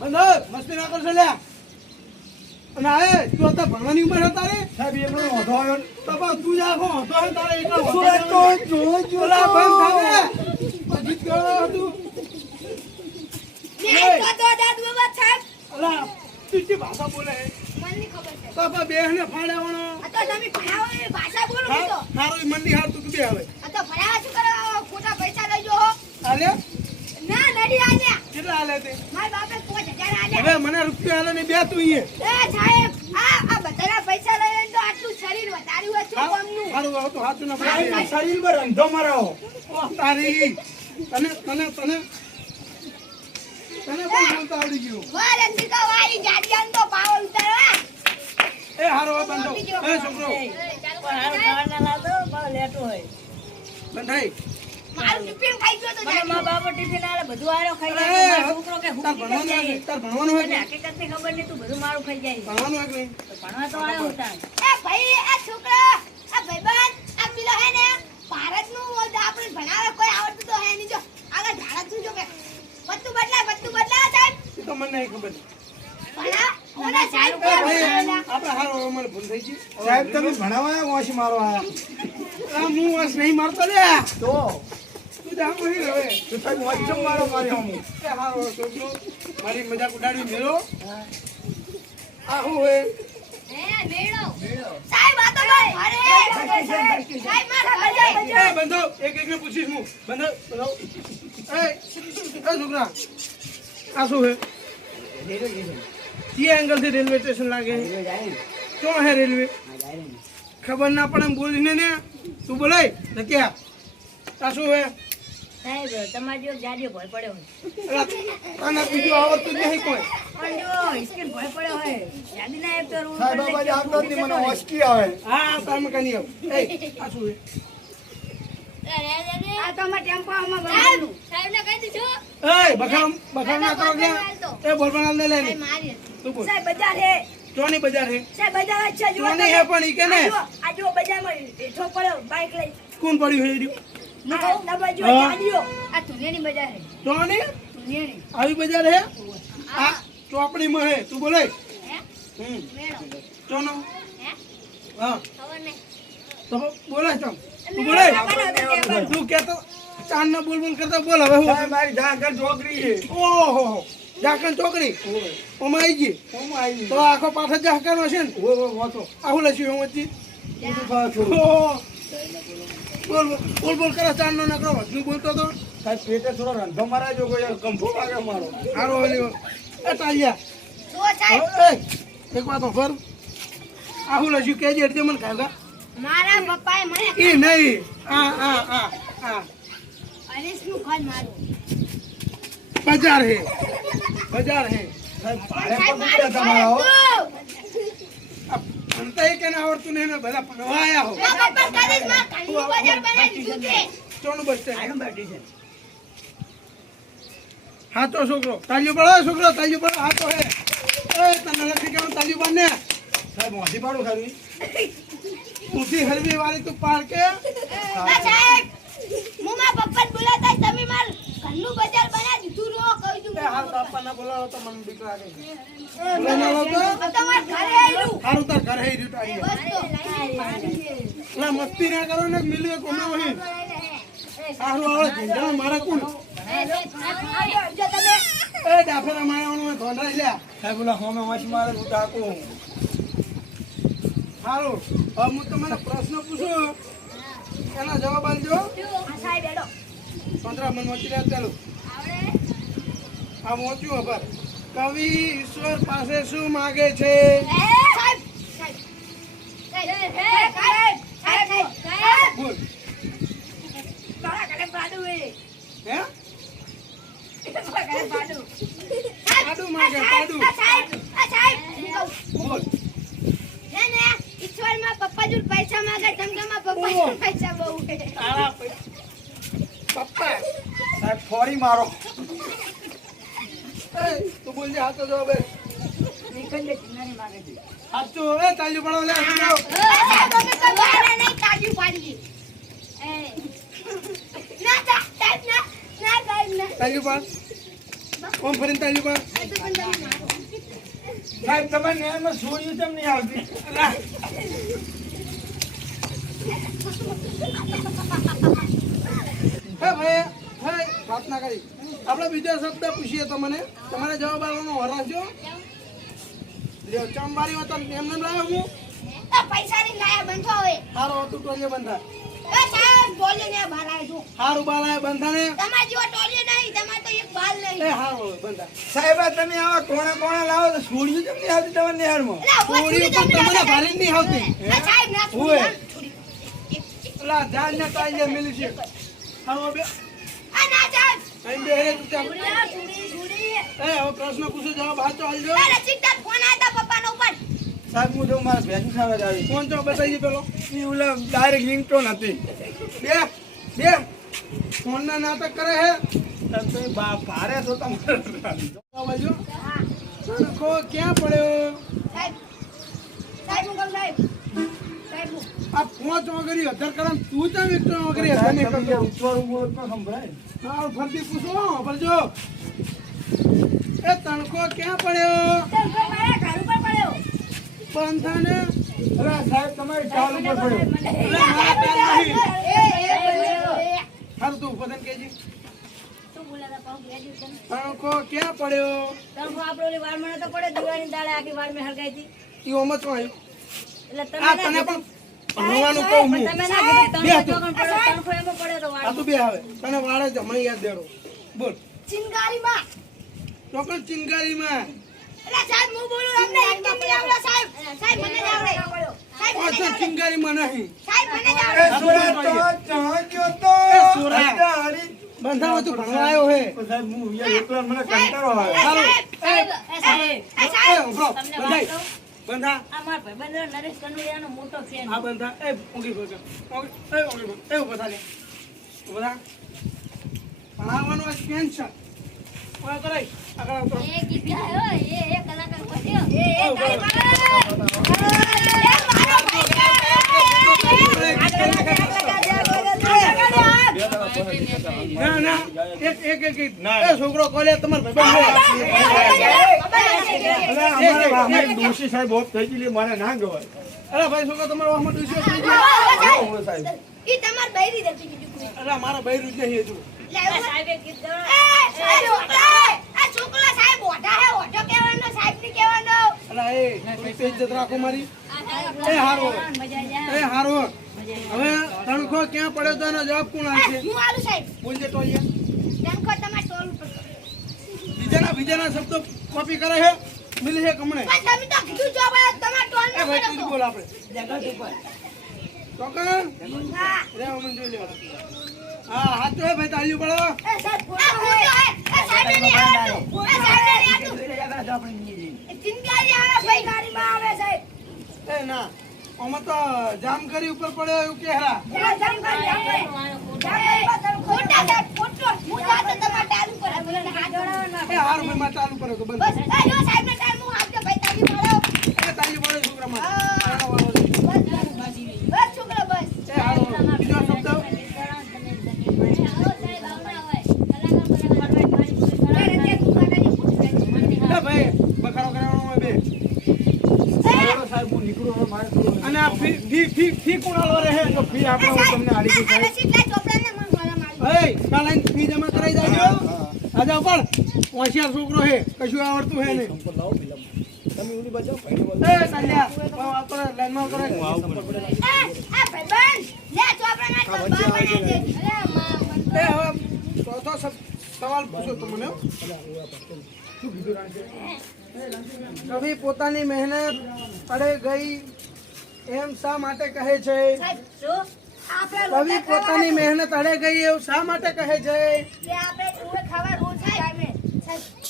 બંધ મસ્તી ના કરશો અને તું ભણવાની ઉંમર છે તારી? સાહેબ એમનો વાંધો આવ્યો ને. તો તું જ આખો હતો હે તારે એટલો શું વાંધો તો જો જો બંધ થાને. ગીત ગાવાનું હતું. મેં તો તો દાદ બાબા સાહેબ. અલા તીજી ભાષા બોલે. છે. મને નહીં ખબર છે. તો બેહને ફાડ્યાવાનો આ તો તમે ભાષા બોલો તો. મારું મંડી હાર તું બે આવે આ તો ભણાવા શું કરો ખોટા પૈસા લઈ જો હો આલે ના નડી આલ્યા કેટલા આલે તે મારા બાપે પાંચ હજાર આલ્યા હવે મને રૂપિયા આલે ને બે તું એ સાહેબ આ આ બધાના પૈસા લઈને તો આટલું શરીર વધાર્યું હોય શું કામનું? સારું હવે તો હાથું ના સાહેબ, આ પડે શરીર પર અંધો મરાવો ઓહ, તારી. તને તને તને તને કોણ બોલતા આવડી ગયું? વાર અંધી તો જાડિયાન તો પાવર ઉતારવા એ હારો બંધો. એ છોકરો. બંધાઈ મારું ટિફિન ખાઈ ગયો તો મા બાપો ટિફિન આલે બધું આરો ખાઈ જાય છોકરો કે તાર ભણવાનું જાય તાર ભણવાનું હોય હકીકતની ખબર નહીં તું બધું મારું ખાઈ જાય. ભણવાનું હોય કે ભણવા તો આવ્યો હતા એ ભાઈ આ છોકરા આ ભાઈબંધ આ પેલો હે ને ભારતનું આપણે ભણાવે કોઈ આવડતું તો હે નહીં. જો આગળ ભારત શું જો કે. બધું બદલાય બધું બદલાય સાહેબ. તો મને નહીં ખબર. ભણા ઓલા સાહેબ આપણે હારો મને ભૂલ થઈ ગઈ. સાહેબ તમે ભણાવવા વાંસી મારો આયા. હું વાંસ નહીં મારતો લે તો? મારો મજાક ઉડાડી મેળો. આ હું હે રેલવે સ્ટેશન લાગે? ક્યાં હે રેલવે ખબર ના પડે એમ બોલીને ને. તું બોલાય ને ક્યાં? આ શું હે? સાહેબ તમારે જો જાડિયો ભય પડ્યો હોય. અલા, બીજું આવડતું જ નહીં કોઈ. પણ જો હિસકીન ભય પડ્યો હોય. જાડી ના તો રૂમ સાહેબ આ આવતો જ મને હોશકી આવે. હા તાર કની આવ. એ આ શું આ તો અમાર ટેમ્પો આમાં ભરવાનું. સાહેબ ને કહી દીધું. એ બખામ બખામ ના કરો લે એ બોલ બનાલ લે. લે મારી તું બોલ. સાહેબ બજાર હે. ચોની બજાર હે? સાહેબ બજાર છે જુઓ ચોની હે પણ ઈ કે ને? આ જુઓ, બજારમાં હેઠો પડ્યો બાઈક લઈ. કોણ પડ્યું હે આવી બજાર હે? આ હે. તું બોલે. હે? ચોનો? હા? તો બોલાય ચમ તું બોલાય તું કેતો ચાંદ ના બોલ બોલ કરતા બોલ હવે હું મારી ઝાકર ચોકડી છે. ઓહો. જાકણ ચોકડી? ઓમાં આવી ગઈ? આવી તો આખો પાછળ જાકણો છે ને? આવું ઓહો. બોલ બોલ બોલ બોલ ચાર નો નકરો વધુ બોલતો તો. સાહેબ પેટે થોડો રંધો મારાજો કોઈ કંભો લાગે મારો. સારો ઓલી એ તાલિયા. એક વાત ફર આવું લખ્યું કેજે એટલે મને ખાગા મારા પપ્પાએ મને એ નહીં. આ આ આ આ. શું ખોજ મારો? બજાર હે. બજાર હે. સાહેબ સાહેબ પકડ્યા મારું તમારા હો. આ એ કેને આવડતું નહીં ને બધા ભણવા હો. ચોનું સ્ટેન્ડ. છોકરો તાલ્યુ પડો છોકરો તાલ્યુ પડો હાથો હે. એ તને નથી કેવું તાલ્યુ બને ને સાહેબ મોઢી પાડું ખરી ઊંધી હરવી વાળી તું પાર કે. સાહેબ. હું પપ્પાને બોલાવતા તમે માર ઘરનું બજાર બનાવી એ હાલ બાપાને બોલાવો તો મને બીક લાગે તો. તો. હારું તાર ઘરે તો ના મસ્તી ના કરો ને મિલું એક વહી. સારું આવડે ઝીંઝા મારે કોણ? એ ડાફેરા માયાવાનું ધોંડાઈ લ્યા. સાહેબ ઓલા હોમે વાંસી મારે હું ટાકું સારું હવે હું તમને પ્રશ્ન પૂછું. એના જવાબ આપજો. પંદરા મન વાંચી રહ્યા ચાલો. આ મોચું ખબર કવિ ઈશ્વર પાસે શું માગે છે? પૈસા માંગે ધમધમા પપ્પા પૈસા. બહુ પપ્પા સાહેબ ફોરી મારો. તું બોલજે હાથો જવાબ માગે છે હાચો એ તાલ્યું પડો લે હાચો. સાહેબ અમે નહીં પાડીએ એ ના ના ના પાડ પાડ તો તમે હે ભાઈ, હે, વાત ના કરી. આપણે બીજો શબ્દ પૂછીએ તમને મને. તમારે જવાબ આવવાનો હરાશો લ્યો ચંબારી વતન એમને લાવ્યો હું? એ પૈસાની લાયા બંધો હવે. હારો હતું ટોલીએ બંધા. એ સાહેબ ટોલીઓ ને બહાર આવી છું. હારું બાલાએ બંધા ને તમારા જેવા ટોલીઓ નહીં તમારે તો એક બાલ નહીં. એ હારો બંધા. સાહેબ તમે આવા કોણા કોણા લાવો તો છોડ્યું કેમ આવતી તમારે નેહાળમાં હવે પણ તમને ભારે નહીં આવતી. એ સાહેબ ના ઓય. છોડી છોડી. જાન ને કાઈ મિલી છે. હારો બે. આ ના અહીં બે હેરે તું છોડી એ હવે પ્રશ્ન પૂછો જવાબ હાચો આલજો ફોન પપ્પાનો ઉપર. સાહેબ હું જો મારા ભેંસ ખાવા જ ફોન ચો બતાવી પેલો. એ ઓલા ડાયરેક્ટ તો નથી. બે બે. ફોન ના નાટક કરે હે? તમે ભારે છો તમારે બાજુ હા. ક્યાં પડ્યો? સાહેબ હું આ પાંચ વગરી અધર કરમ તું ચા વિક્ટર વગરી અધર ને કરતો ઉત્તર ઉપર તો સંભળાય. હા ફરતી પૂછો ભરજો એ તણકો ક્યાં પડ્યો? ચાલ મારા ઘર ઉપર પડ્યો. બંધાને અરે સાહેબ તમારી ચાલ ઉપર પડ્યો અરે મારા પેર નહીં એ એ એ હારું તું બદન કેજી શું બોલ્યા તા પાછું graduation? તણખો ક્યાં પડ્યો? તણકો આપણો ઓલી વાળમાં તો પડે દિવાળીની દાડે આખી વાળમાં હળગાઈ હતી. ઈ માં એટલે આ તમે તને પણ ભણવાનું કહું હું. તમે ના કીધું, બે તું. તો આ તું બે આવે. તને વાળે જ યાદ દેડો. બોલ. ચિનગારીમાં. ચોકન ચિંગારીમાં એટલે સાહેબ હું બોલું અમને એક કેમ નહીં આવડે સાહેબ. સાહેબ મને જ આવડે. સાહેબ આવડે. ચિંગારીમાં નહીં. સાહેબ મને જ આવડે. સોરા તો ચાંચ્યો તો એ બંધામાં તું ભણવા આવ્યો હે સાહેબ હું યાર એકલા મને કંટાળો આવે. સાહેબ સાહેબ સાહેબ તમને વાત? બંધા. આ મારા ભાઈબંધ નરેશ કનોડિયાનો મોટો fan. આ બંધા. એ પડજો ઊંઘી- એ ઊંઘી પડ. એ ઊભો થા ઊભો થા. ભણાવવાનું આ ઓય આગળ ઉતરો એ ગીત ગાયો એ એ કલાકાર પછી એ એ તાળી રહો. ના ના. એક એક એક ના છોકરો કોલે તમાર ભાઈ છે અરે અમારા વાહમાં સાહેબ ઓફ થઈ ગઈ મારે ના ગવાય. અરે ભાઈ છોકરો તમારો વાહમાં ડૂસ્યો થઈ ગયો. સાહેબ ઈ તમાર બૈરી દેતી કીધું અરે મારા ભાઈ રૂજ નહીં હજુ. સાહેબ ગીત ગાયું. એ સાહેબ ઓઢા સાહેબ ઓઢા હે ઓઢો કેવાનો સાહેબની કેવાનો અરે એ ઇજ્જત રાખો મારી. એ હારો. એ હારો. હવે તણખો ક્યાં પડે તો એનો જવાબ કોણ એ, આપશે હું આલુ સાહેબ. બોલજે ટોલિયા તણખો તમાર ટોલ ઉપર. બીજાના બીજાના શબ્દો કોપી કરે છે? મિલી છે કમણે. પણ તમે તો કીધું જો ભાઈ તમાર ટોલ ન તું. બોલ આપણે. જગત ઉપર. ચોકન? હા. રે અમન જોઈ લેવા હા હાથ તો હે ભાઈ તાળીઓ પડો. એ સાહેબ ફોટો હે. એ સાહેબ ને નહીં એ સાહેબ ને નહીં આવડતું. એ ચિંગારી આવે ભાઈ ગાડીમાં આવે સાહેબ. ના. અમે તો જામ કરી ઉપર પડ્યો એવું કે હા એ ચિંગારી આવે ખોટા સાહેબ ખોટો. હું જાતો તમાર ટાલુ પર બોલે હાથ જોડાવાનો એ હાર ભાઈ માં ચાલુ કરે તો બંધ બસ એ જો સાહેબ ને ટાઈમ હું આપજો ભાઈ તાલી મારો. એ તાજી પડે છોકરા માં હા. બસ છોકરા બસ એ હારો બીજો શબ્દ એ ભાઈ બખાડો કરાવવાનો હોય બે ચાલો સાહેબ હું નીકળું હવે મારે થોડું અને આ ફી ફી ફી ફી કોણ આલવા રહે તો ફી આપણે હું તમને આલી દઉં સાહેબ એ કાલે ફી જમા કરાઈ દેજો આજા ઉપર હોશિયાર છોકરો હે કશું આવડતું હે નહીં. તમે લાઈનમાં રહે એ હવે ચોથો સવાલ પૂછો તમને મને. પોતાની મહેનત અડે ગઈ એમ શા માટે કહે છે? કવિ પોતાની મહેનત અડે ગઈ એવું શા માટે કહે છે? આપણે ખાવા